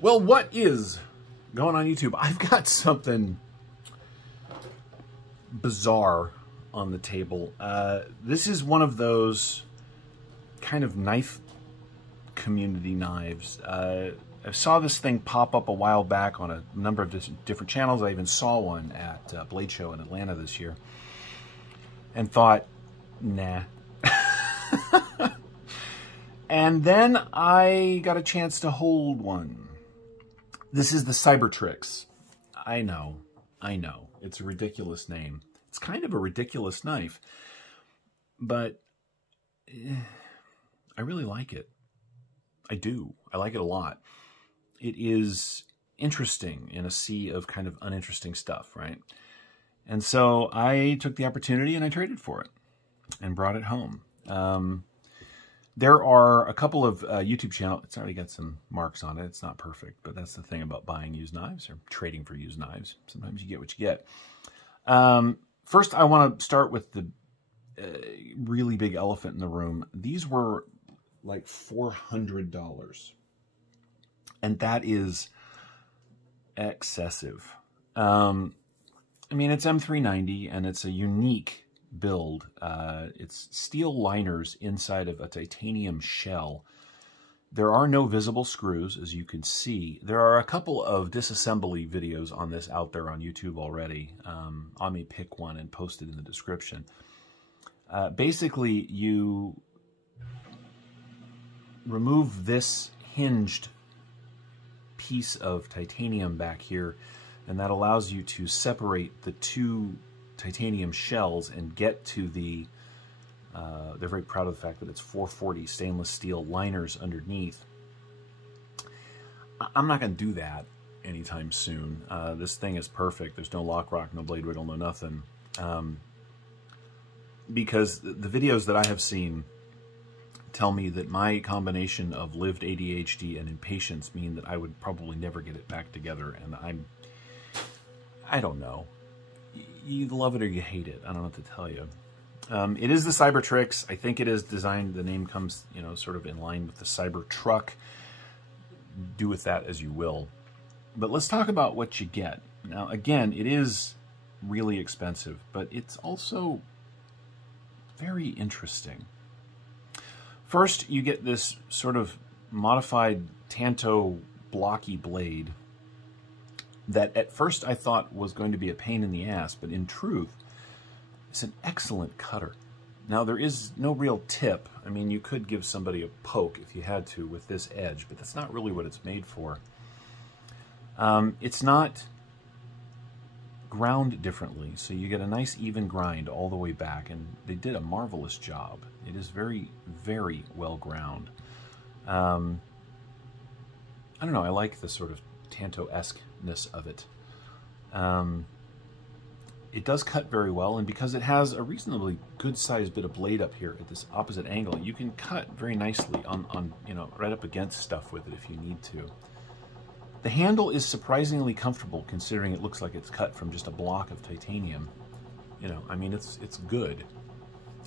Well, what is going on YouTube? I've got something bizarre on the table. This is one of those kind of knife community knives. I saw this thing pop up a while back on a number of different channels. I even saw one at Blade Show in Atlanta this year and thought, nah. And then I got a chance to hold one. This is the Cybertrix. I know. It's a ridiculous name. It's kind of a ridiculous knife, but I really like it. I do. I like it a lot. It is interesting in a sea of kind of uninteresting stuff, right? And so I took the opportunity and I traded for it and brought it home. There are a couple of YouTube channels. It's already got some marks on it. It's not perfect, but that's the thing about buying used knives or trading for used knives. Sometimes you get what you get. First, I want to start with the really big elephant in the room. These were like $400. And that is excessive. I mean, it's M390 and it's a unique build. It's steel liners inside of a titanium shell. There are no visible screws, as you can see. There are a couple of disassembly videos on this out there on YouTube already. I may pick one and post it in the description. Basically, you remove this hinged piece of titanium back here, and that allows you to separate the two titanium shells and get to the they're very proud of the fact that it's 440 stainless steel liners underneath. I'm not going to do that anytime soon. This thing is perfect. There's no lock rock, no blade riddle, no nothing. Because the videos that I have seen tell me that my combination of lived ADHD and impatience mean that I would probably never get it back together, and I don't know. You love it or you hate it. I don't know what to tell you. It is the Cybertrix. I think it is designed, the name comes, you know, sort of in line with the Cybertruck. Do with that as you will. But let's talk about what you get. Now, again, it is really expensive, but it's also very interesting. First, you get this sort of modified Tanto blocky blade that at first I thought was going to be a pain in the ass, but in truth, it's an excellent cutter. Now, there is no real tip. I mean, you could give somebody a poke if you had to with this edge, but that's not really what it's made for. It's not ground differently, so you get a nice even grind all the way back, and they did a marvelous job. It is very, very well ground. I don't know, I like the sort of Tanto-esque-ness of it. It does cut very well, and because it has a reasonably good-sized bit of blade up here at this opposite angle, you can cut very nicely on you know, right up against stuff with it if you need to. The handle is surprisingly comfortable, considering it looks like it's cut from just a block of titanium. You know, I mean, it's good.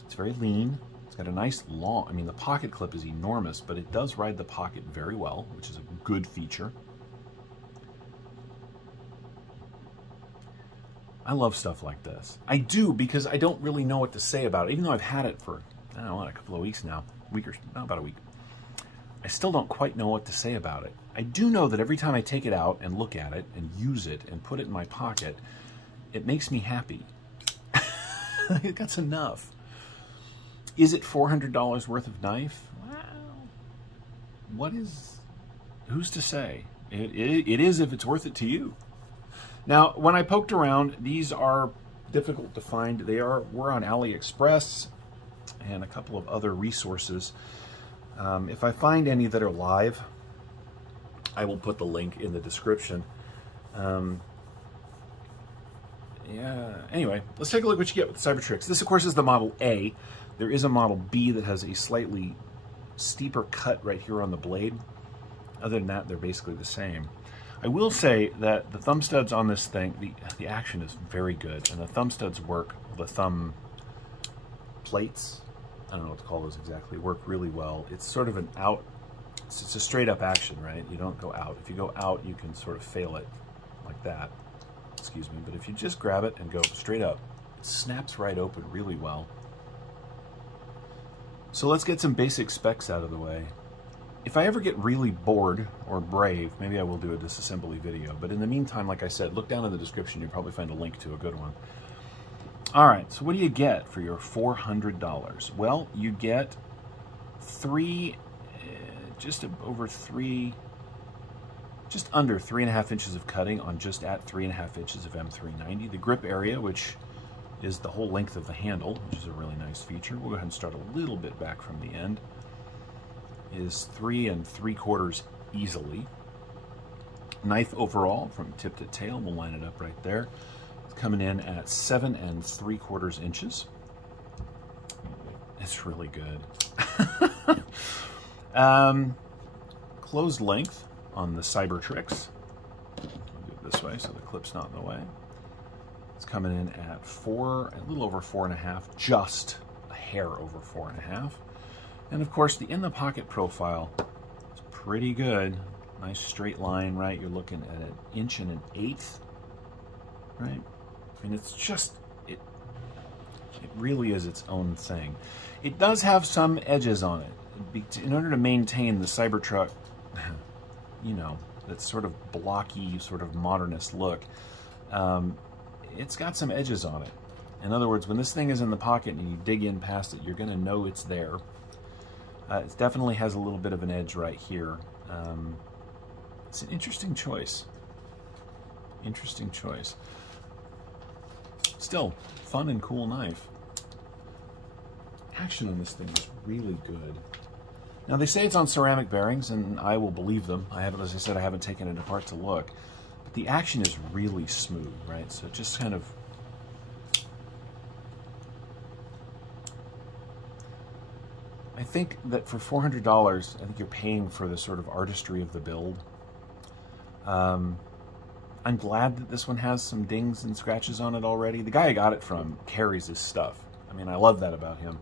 It's very lean. It's got a nice long, I mean, the pocket clip is enormous, but it does ride the pocket very well, which is a good feature. I love stuff like this. I do, because I don't really know what to say about it. Even though I've had it for, I don't know, a couple of weeks now. About a week. I still don't quite know what to say about it. I do know that every time I take it out and look at it and use it and put it in my pocket, it makes me happy. That's enough. Is it $400 worth of knife? Well, who's to say? It is if it's worth it to you. Now, when I poked around, these are difficult to find. We're on AliExpress and a couple of other resources. If I find any that are live, I will put the link in the description. Yeah. Anyway, let's take a look at what you get with the Cybertrix. This, of course, is the Model A. There is a Model B that has a slightly steeper cut right here on the blade. Other than that, they're basically the same. I will say that the thumb studs on this thing, the action is very good, and the thumb studs work, the thumb plates, I don't know what to call those exactly, work really well. It's sort of an it's a straight up action, right? You don't go out. If you go out, you can sort of fail it like that. Excuse me. But if you just grab it and go straight up, it snaps right open really well. So let's get some basic specs out of the way. If I ever get really bored or brave, maybe I will do a disassembly video. But in the meantime, like I said, look down in the description. You'll probably find a link to a good one. All right, so what do you get for your $400? Well, you get just under 3.5 inches of cutting on just at 3.5 inches of M390. The grip area, which is the whole length of the handle, which is a really nice feature. We'll go ahead and start a little bit back from the end, is 3 3/4 easily. Knife overall from tip to tail, we'll line it up right there. It's coming in at 7 3/4 inches. It's really good. Closed length on the Cybertrix. I'll do it this way so the clip's not in the way. It's coming in at a little over 4.5, just a hair over 4.5. And of course, the in the pocket profile is pretty good. Nice straight line, right? You're looking at 1 1/8, right? I mean, it's just, it really is its own thing. It does have some edges on it. In order to maintain the Cybertruck, you know, that sort of blocky, sort of modernist look, it's got some edges on it. In other words, when this thing is in the pocket and you dig in past it, you're going to know it's there. It definitely has a little bit of an edge right here. It's an interesting choice. Interesting choice. Still, fun and cool knife. Action on this thing is really good. Now, they say it's on ceramic bearings, and I will believe them. As I said, I haven't taken it apart to look. But the action is really smooth, right? So it just kind of... I think that for $400, I think you're paying for the sort of artistry of the build. I'm glad that this one has some dings and scratches on it already. The guy I got it from carries his stuff. I mean, I love that about him.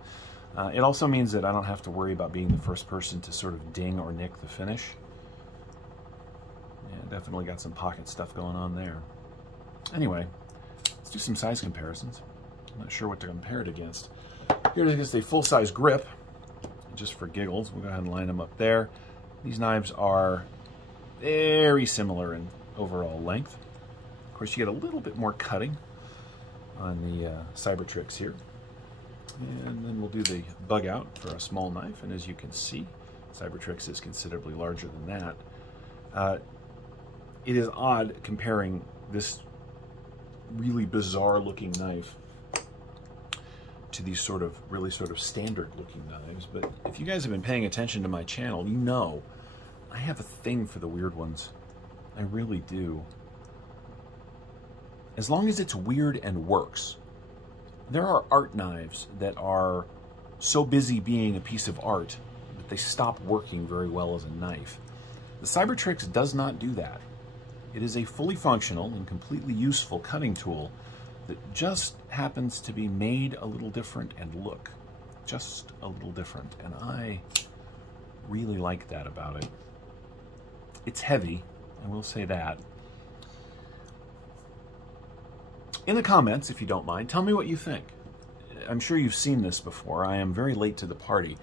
It also means that I don't have to worry about being the first person to sort of ding or nick the finish. Yeah, definitely got some pocket stuff going on there. Anyway, let's do some size comparisons. I'm not sure what to compare it against. Here it is, a full-size grip. Just for giggles, we'll go ahead and line them up there. These knives are very similar in overall length. Of course, you get a little bit more cutting on the Cybertrix here. And then we'll do the bug out for a small knife. And as you can see, Cybertrix is considerably larger than that. It is odd comparing this really bizarre looking knife to these really standard looking knives. But if you guys have been paying attention to my channel, you know I have a thing for the weird ones. I really do. As long as it's weird and works. There are art knives that are so busy being a piece of art that they stop working very well as a knife. The Cybertrix does not do that. It is a fully functional and completely useful cutting tool that just happens to be made a little different and look just a little different. And I really like that about it. It's heavy, I will say that. In the comments, if you don't mind, tell me what you think. I'm sure you've seen this before. I am very late to the party.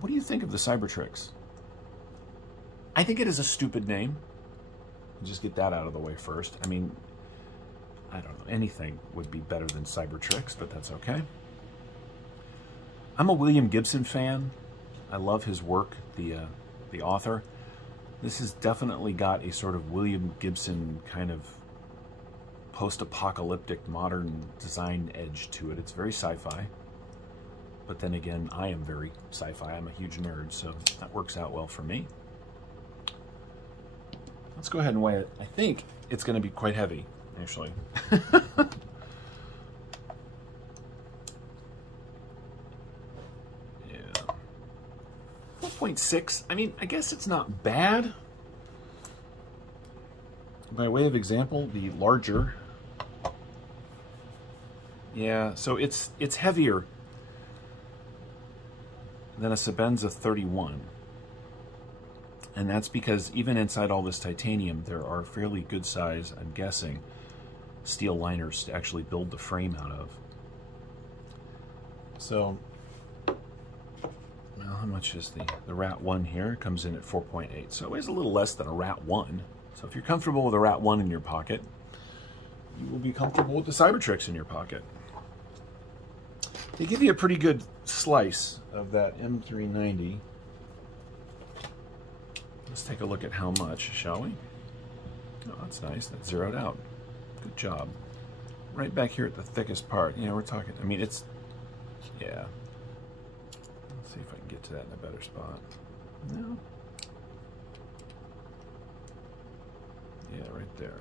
What do you think of the Cybertrix? I think it is a stupid name. Just get that out of the way first. I mean, I don't know, anything would be better than Cybertrix, but that's okay. I'm a William Gibson fan. I love his work, the author. This has definitely got a sort of William Gibson kind of post-apocalyptic modern design edge to it. It's very sci-fi. But then again, I am very sci-fi. I'm a huge nerd, so that works out well for me. Let's go ahead and weigh it. I think it's going to be quite heavy, actually. Yeah. 4.6. I mean, I guess it's not bad. By way of example, the larger. Yeah, so it's heavier than a Sebenza 31. And that's because even inside all this titanium, there are fairly good size, I'm guessing, steel liners to actually build the frame out of. So, well, how much is the Rat 1 here? It comes in at 4.8, so it weighs a little less than a Rat 1. So if you're comfortable with a Rat 1 in your pocket, you will be comfortable with the Cybertrix in your pocket. They give you a pretty good slice of that M390. Let's take a look at how much, shall we? Oh, that's nice. That's zeroed out. Good job. Right back here at the thickest part. You know, we're talking, I mean, it's, yeah. Let's see if I can get to that in a better spot. No. Yeah, right there.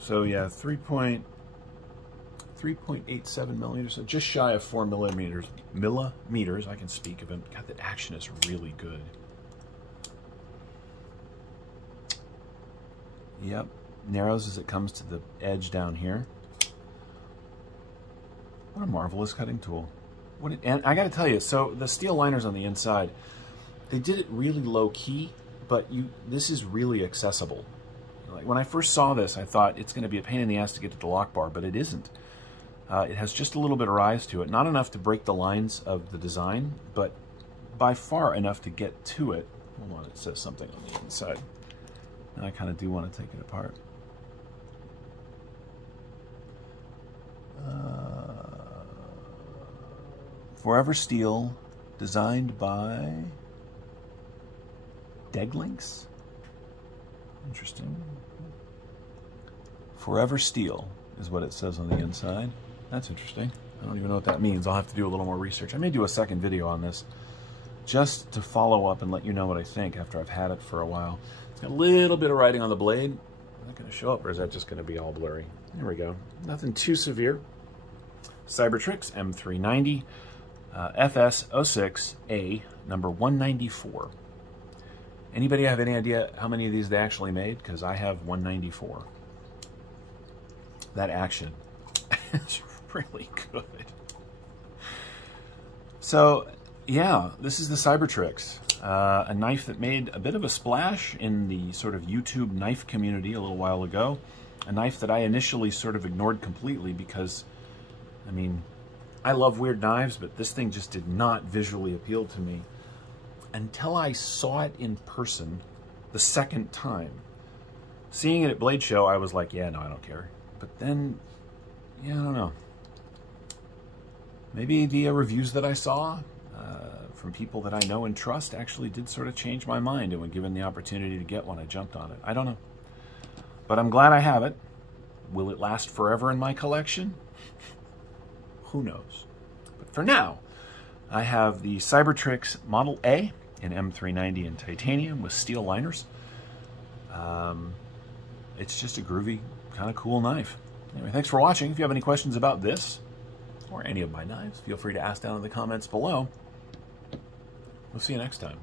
So, yeah, 3.87 millimeters, so just shy of 4 millimeters. Millimeters, I can speak of it. God, the action is really good. Yep, narrows as it comes to the edge down here. What a marvelous cutting tool. And I gotta tell you, so the steel liners on the inside, they did it really low key, but this is really accessible. Like when I first saw this, I thought it's gonna be a pain in the ass to get to the lock bar, but it isn't. It has just a little bit of rise to it, not enough to break the lines of the design, but by far enough to get to it. Hold on, it says something on the inside. I kind of do want to take it apart. Forever Steel, designed by Deglinks. Interesting. Forever Steel is what it says on the inside. That's interesting. I don't even know what that means. I'll have to do a little more research. I may do a second video on this just to follow up and let you know what I think after I've had it for a while. It's got a little bit of writing on the blade. Is that going to show up, or is that just going to be all blurry? There we go. Nothing too severe. Cybertrix M390 FS06A number 194. Anybody have any idea how many of these they actually made? Because I have 194. That action is really good. So, yeah, this is the Cybertrix. A knife that made a bit of a splash in the sort of YouTube knife community a little while ago. A knife that I initially sort of ignored completely because, I mean, I love weird knives, but this thing just did not visually appeal to me until I saw it in person the second time. Seeing it at Blade Show, I was like, yeah, no, I don't care. But then, yeah, I don't know. Maybe the reviews that I saw from people that I know and trust actually did sort of change my mind, and when given the opportunity to get one, I jumped on it. I don't know. But I'm glad I have it. Will it last forever in my collection? Who knows? But for now, I have the Cybertrix Model A in M390 in titanium with steel liners. It's just a groovy, kind of cool knife. Anyway, thanks for watching. If you have any questions about this or any of my knives, feel free to ask down in the comments below. We'll see you next time.